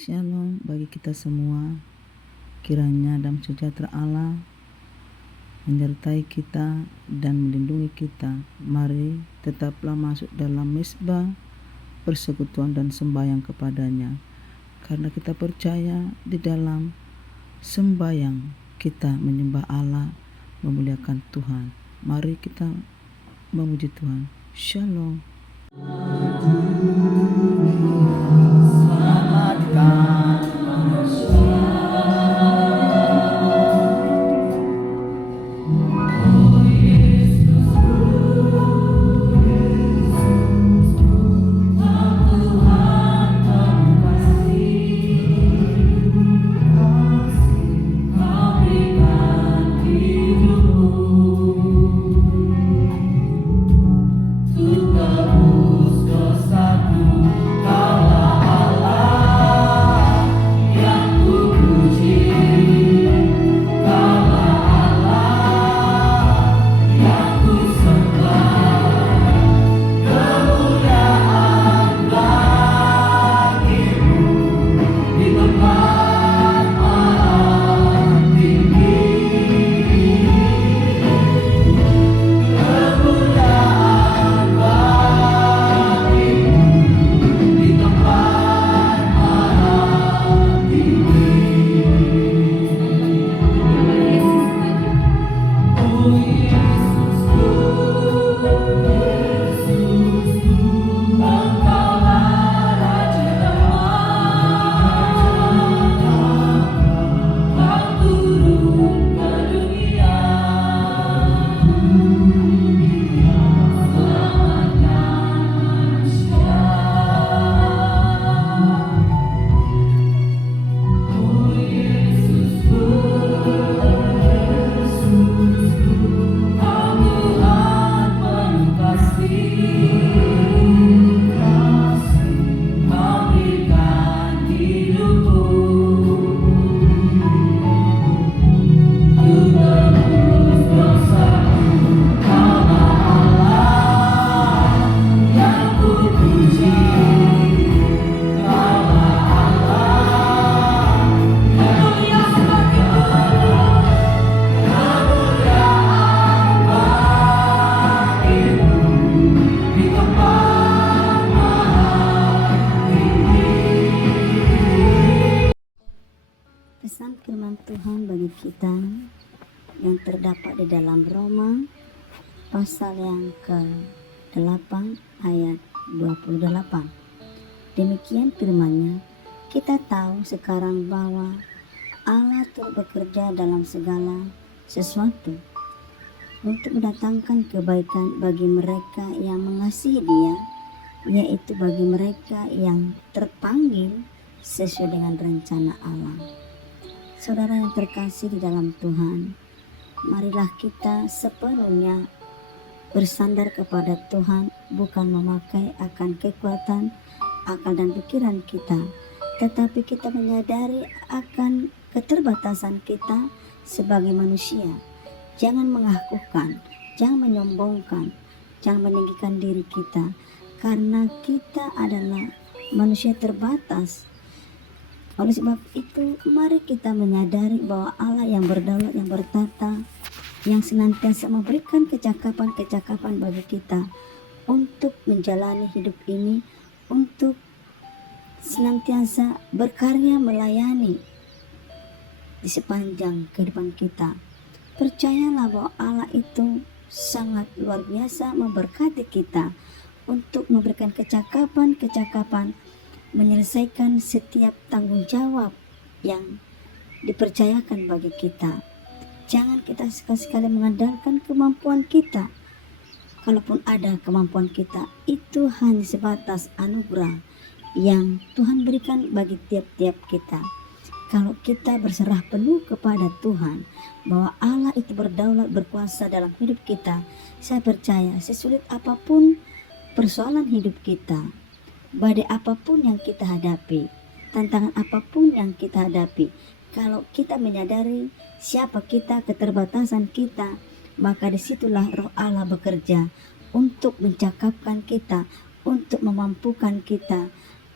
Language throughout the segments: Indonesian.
Shalom bagi kita semua. Kiranya damai sejahtera Allah menyertai kita dan melindungi kita. Mari tetaplah masuk dalam mezbah persekutuan dan sembahyang kepadanya, karena kita percaya di dalam sembahyang kita menyembah Allah, memuliakan Tuhan. Mari kita memuji Tuhan. Shalom. Pesan firman Tuhan bagi kita yang terdapat di dalam Roma pasal yang ke-8 ayat 28. Demikian firman-Nya, kita tahu sekarang bahwa Allah turut bekerja dalam segala sesuatu untuk mendatangkan kebaikan bagi mereka yang mengasihi Dia, yaitu bagi mereka yang terpanggil sesuai dengan rencana Allah. Saudara yang terkasih di dalam Tuhan, marilah kita sepenuhnya bersandar kepada Tuhan, bukan memakai akan kekuatan, akal dan pikiran kita, tetapi kita menyadari akan keterbatasan kita sebagai manusia. Jangan mengakukan, jangan menyombongkan, jangan meninggikan diri kita, karena kita adalah manusia terbatas. Oleh sebab itu, mari kita menyadari bahwa Allah yang berdaulat, yang bertata, yang senantiasa memberikan kecakapan-kecakapan bagi kita untuk menjalani hidup ini, untuk senantiasa berkarya melayani di sepanjang kehidupan kita. Percayalah bahwa Allah itu sangat luar biasa memberkati kita untuk memberikan kecakapan-kecakapan, menyelesaikan setiap tanggung jawab yang dipercayakan bagi kita. Jangan kita sekali-sekali mengandalkan kemampuan kita. Kalaupun ada kemampuan kita, itu hanya sebatas anugerah yang Tuhan berikan bagi tiap-tiap kita. Kalau kita berserah penuh kepada Tuhan, bahwa Allah itu berdaulat, berkuasa dalam hidup kita, saya percaya sesulit apapun persoalan hidup kita, badai apapun yang kita hadapi, tantangan apapun yang kita hadapi, kalau kita menyadari siapa kita, keterbatasan kita, maka disitulah Roh Allah bekerja untuk mencakapkan kita, untuk memampukan kita,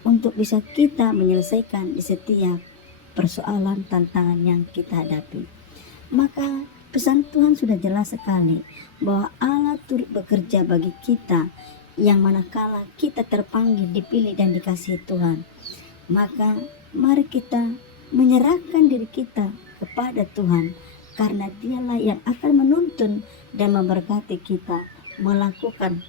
untuk bisa kita menyelesaikan di setiap persoalan tantangan yang kita hadapi. Maka pesan Tuhan sudah jelas sekali bahwa Allah turut bekerja bagi kita yang manakala kita terpanggil, dipilih dan dikasihi Tuhan. Maka mari kita menyerahkan diri kita kepada Tuhan, karena Dialah yang akan menuntun dan memberkati kita melakukan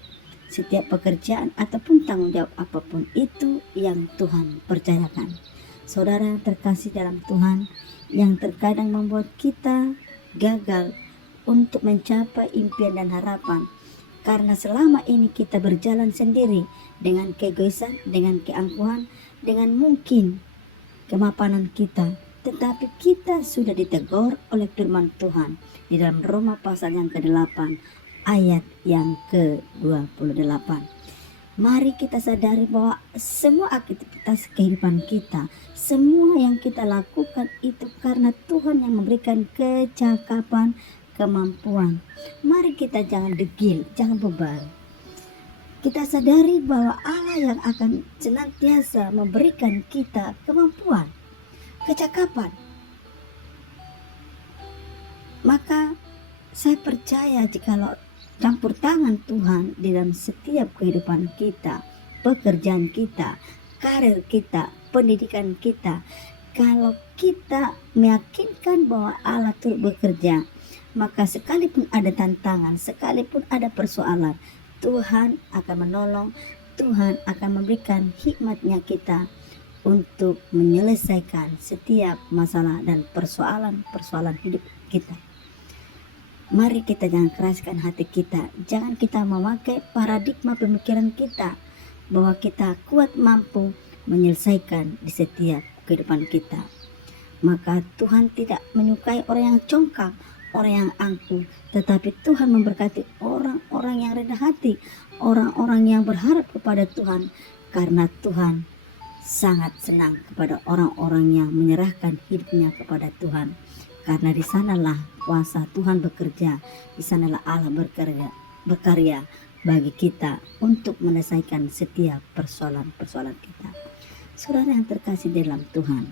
setiap pekerjaan ataupun tanggung jawab apapun itu yang Tuhan percayakan. Saudara yang terkasih dalam Tuhan, yang terkadang membuat kita gagal untuk mencapai impian dan harapan, karena selama ini kita berjalan sendiri dengan keegoisan, dengan keangkuhan, dengan mungkin kemapanan kita. Tetapi kita sudah ditegur oleh firman Tuhan di dalam Roma pasal yang ke-8 ayat yang ke-28. Mari kita sadari bahwa semua aktivitas kehidupan kita, semua yang kita lakukan itu karena Tuhan yang memberikan kecakapan, kemampuan. Mari kita jangan degil, jangan bebal. Kita sadari bahwa Allah yang akan senantiasa memberikan kita kemampuan, kecakapan. Maka saya percaya jikalau campur tangan Tuhan di dalam setiap kehidupan kita, pekerjaan kita, karir kita, pendidikan kita, kalau kita meyakinkan bahwa Allah turut bekerja, maka sekalipun ada tantangan, sekalipun ada persoalan, Tuhan akan menolong, Tuhan akan memberikan hikmatnya kita untuk menyelesaikan setiap masalah dan persoalan hidup kita. Mari kita jangan keraskan hati kita, jangan kita memakai paradigma pemikiran kita bahwa kita kuat mampu menyelesaikan di setiap kehidupan kita. Maka Tuhan tidak menyukai orang yang congkak, orang yang angkuh, tetapi Tuhan memberkati orang-orang yang rendah hati, orang-orang yang berharap kepada Tuhan, karena Tuhan sangat senang kepada orang-orang yang menyerahkan hidupnya kepada Tuhan. Karena di sanalah kuasa Tuhan bekerja, di sanalah Allah berkarya bagi kita untuk menyelesaikan setiap persoalan-persoalan kita. Saudara yang terkasih dalam Tuhan,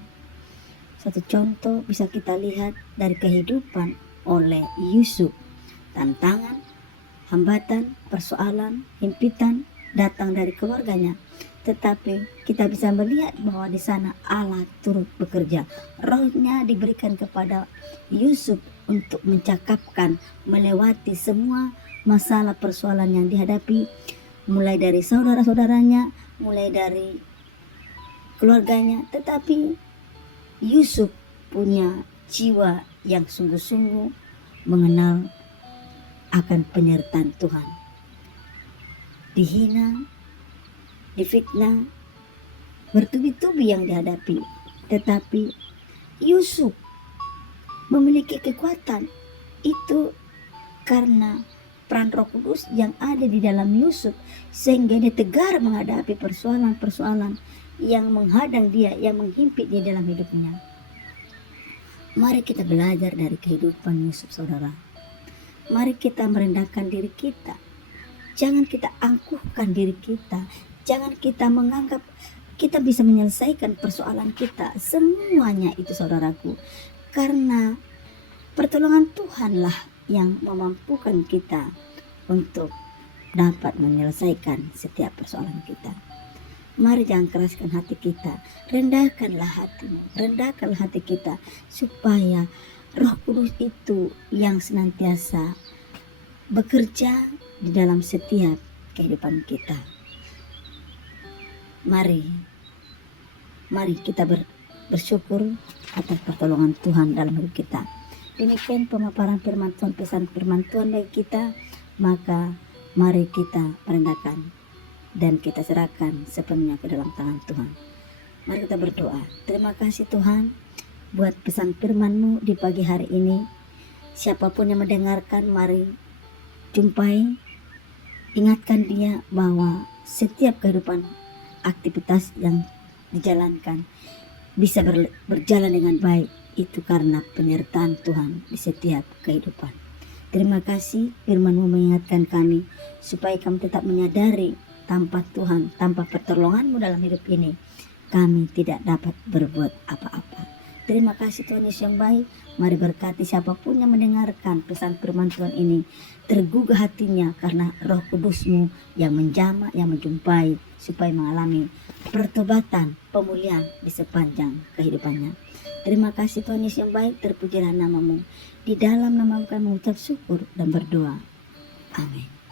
satu contoh bisa kita lihat dari kehidupan oleh Yusuf. Tantangan, hambatan, persoalan, himpitan datang dari keluarganya, tetapi kita bisa melihat bahwa di sana Allah turut bekerja. Rohnya diberikan kepada Yusuf untuk mencakapkan, melewati semua masalah persoalan yang dihadapi, mulai dari saudara-saudaranya, mulai dari keluarganya. Tetapi Yusuf punya jiwa yang sungguh-sungguh mengenal akan penyertaan Tuhan. Dihina, difitnah, bertubi-tubi yang dihadapi, tetapi Yusuf memiliki kekuatan itu karena peran Roh Kudus yang ada di dalam Yusuf, sehingga dia tegar menghadapi persoalan-persoalan yang menghadang dia, yang menghimpit dia dalam hidupnya. Mari kita belajar dari kehidupan Yusuf, saudara. Mari kita merendahkan diri kita. Jangan kita angkuhkan diri kita. Jangan kita menganggap kita bisa menyelesaikan persoalan kita. Semuanya itu, saudaraku, karena pertolongan Tuhanlah yang memampukan kita untuk dapat menyelesaikan setiap persoalan kita. Mari jangan keraskan hati kita. Rendahkanlah hatimu, rendahkanlah hati kita, supaya Roh Kudus itu yang senantiasa bekerja di dalam setiap kehidupan kita. Mari kita bersyukur atas pertolongan Tuhan dalam hidup kita. Demikian pemaparan firman Tuhan, pesan firman Tuhan bagi kita. Maka mari kita merendahkan dan kita serahkan sepenuhnya ke dalam tangan Tuhan. Mari kita berdoa. Terima kasih Tuhan buat pesan firman-Mu di pagi hari ini. Siapapun yang mendengarkan, mari jumpai, ingatkan dia bahwa setiap kehidupan, aktivitas yang dijalankan bisa berjalan dengan baik, itu karena penyertaan Tuhan di setiap kehidupan. Terima kasih firman-Mu mengingatkan kami supaya kami tetap menyadari Tanpa Tuhan, tanpa pertolongan-Mu dalam hidup ini, kami tidak dapat berbuat apa-apa. Terima kasih Tuhan Yesus yang baik. Mari berkati siapapun yang mendengarkan pesan firman Tuhan ini, tergugah hatinya karena Roh Kudus-Mu yang menjamah, yang menjumpai, supaya mengalami pertobatan, pemulihan di sepanjang kehidupannya. Terima kasih Tuhan Yesus yang baik, terpujilah nama-Mu. Di dalam nama-Mu kami mengucap syukur dan berdoa. Amin.